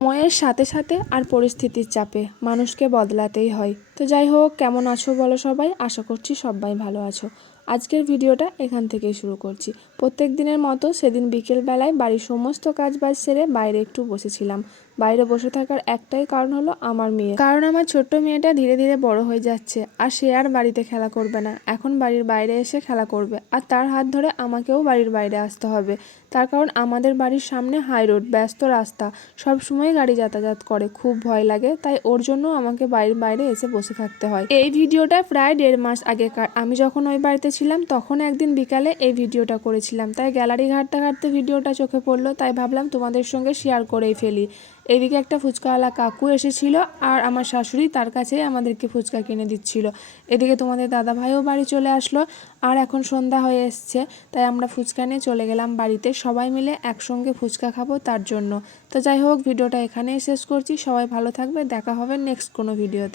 সময়ের সাথে সাথে আর পরিস্থিতির চাপে মানুষকে বদলাতেই হয়। তো যাই হোক, কেমন আছো বলো সবাই? আশা করছি সবাই ভালো আছো। আজকের ভিডিওটা এখান থেকেই শুরু করছি। প্রত্যেক দিনের মতো সেদিন বিকেলবেলায় বাড়ির সমস্ত কাজ বাজ সেরে বাইরে একটু বসেছিলাম। বাইরে বসে থাকার একটাই কারণ হলো আমার মেয়ে, কারণ আমার ছোট্ট মেয়েটা ধীরে ধীরে বড় হয়ে যাচ্ছে আর সে আর বাড়িতে খেলা করবে না, এখন বাড়ির বাইরে এসে খেলা করবে। আর তার হাত ধরে আমাকেও বাড়ির বাইরে আসতে হবে। তার কারণ আমাদের বাড়ির সামনে হাই রোড, ব্যস্ত রাস্তা, সব সময় গাড়ি যাতায়াত করে, খুব ভয় লাগে। তাই ওর জন্য আমাকে বাড়ির বাইরে এসে বসে থাকতে হয়। এই ভিডিওটা প্রায় 1.5 মাস আগেকার। আমি যখন ওই বাড়িতে ছিলাম তখন একদিন বিকালে এই ভিডিওটা করেছিলাম, তাই গ্যালারি ঘাঁটতে ঘাঁটতে ভিডিওটা চোখে পড়লো, তাই ভাবলাম তোমাদের সঙ্গে শেয়ার করেই ফেলি। এদিকে একটা ফুচকাওয়ালা কাকু এসেছিল আর আমার শাশুড়ি তার কাছেই আমাদেরকে ফুচকা কিনে দিচ্ছিল। এদিকে তোমাদের দাদা ভাইও বাড়ি চলে আসলো আর এখন সন্ধ্যা হয়ে এসছে, তাই আমরা ফুচকা নিয়ে চলে গেলাম বাড়িতে, সবাই মিলে একসঙ্গে ফুচকা খাবো তার জন্য। তো যাই হোক, ভিডিওটা এখানেই শেষ করছি। সবাই ভালো থাকবে, দেখা হবে নেক্সট কোনো ভিডিওতে।